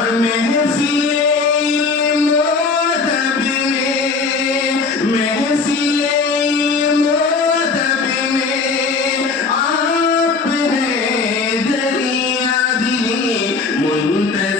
اور محفل علم و ادب میں، محفل علم و ادب میں آپ ہیں دریا دلی منتظر